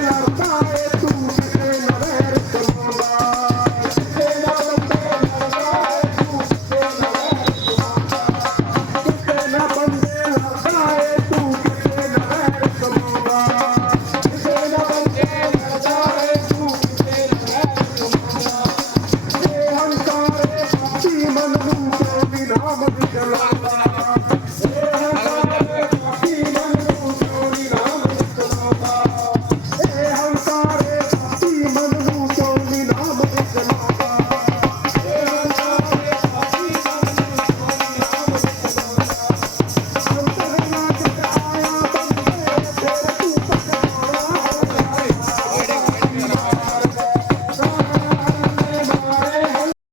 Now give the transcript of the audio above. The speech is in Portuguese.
Deus.